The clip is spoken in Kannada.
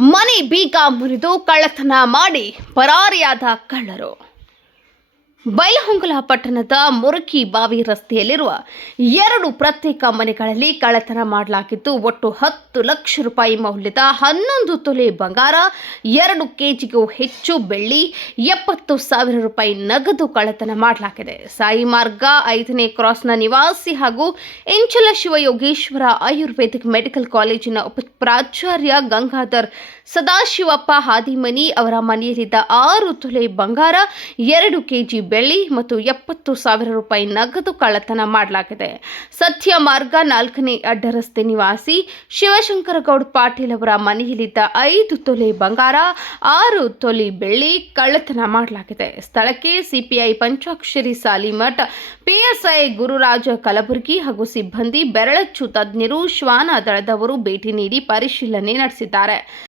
ಮನೆ ಬೀಗ ಮುರಿದು ಕಳ್ಳತನ ಮಾಡಿ ಪರಾರಿಯಾದ ಕಳ್ಳರು. ಬೈಲಹೊಂಗಲ ಪಟ್ಟಣದ ಮುರುಕಿ ಬಾವಿ ರಸ್ತೆಯಲ್ಲಿರುವ ಎರಡು ಪ್ರತ್ಯೇಕ ಮನೆಗಳಲ್ಲಿ ಕಳ್ಳತನ ಮಾಡಲಾಗಿದ್ದು, ಒಟ್ಟು ಹತ್ತು ಲಕ್ಷ ರೂಪಾಯಿ ಮೌಲ್ಯದ ಹನ್ನೊಂದು ತೊಲೆ ಬಂಗಾರ, ಎರಡು ಕೆಜಿಗೂ ಹೆಚ್ಚು ಬೆಳ್ಳಿ, ಎಪ್ಪತ್ತು ಸಾವಿರ ರೂಪಾಯಿ ನಗದು ಕಳ್ಳತನ ಮಾಡಲಾಗಿದೆ. ಸಾಯಿ ಮಾರ್ಗ ಐದನೇ ಕ್ರಾಸ್ನ ನಿವಾಸಿ ಹಾಗೂ ಇಂಚಲ ಶಿವಯೋಗೇಶ್ವರ ಆಯುರ್ವೇದಿಕ್ ಮೆಡಿಕಲ್ ಕಾಲೇಜಿನ ಉಪ ಪ್ರಾಚಾರ್ಯ ಗಂಗಾಧರ್ ಸದಾಶಿವಪ್ಪ ಹಾದಿಮನಿ ಅವರ ಮನೆಯಲ್ಲಿದ್ದ ಆರು ತೊಲೆ ಬಂಗಾರ, ಎರಡು ಕೆಜಿ ಬೆಳ್ಳಿ ಮತ್ತು ಎಪ್ಪತ್ತು ಸಾವಿರ ರೂಪಾಯಿ ನಗದು ಕಳ್ಳತನ ಮಾಡಲಾಗಿದೆ. ಸತ್ಯ ಮಾರ್ಗ ನಾಲ್ಕನೇ ಅಡ್ಡರಸ್ತೆ ನಿವಾಸಿ ಶಿವಶಂಕರಗೌಡ ಪಾಟೀಲ್ ಅವರ ಮನೆಯಲ್ಲಿದ್ದ ಐದು ತೊಲೆ ಬಂಗಾರ, ಆರು ತೊಲೆ ಬೆಳ್ಳಿ ಕಳ್ಳತನ ಮಾಡಲಾಗಿದೆ. ಸ್ಥಳಕ್ಕೆ ಸಿಪಿಐ ಪಂಚಾಕ್ಷರಿ ಸಾಲಿಮಠ ಪಿಎಸ್ಐ ಗುರುರಾಜ ಕಲಬುರ್ಗಿ ಹಾಗೂ ಸಿಬ್ಬಂದಿ ಬೆರಳಚ್ಚು ತಜ್ಞರು ಶ್ವಾನ ದಳದವರು ಭೇಟಿ ನೀಡಿ ಪರಿಶೀಲನೆ ನಡೆಸಿದ್ದಾರೆ.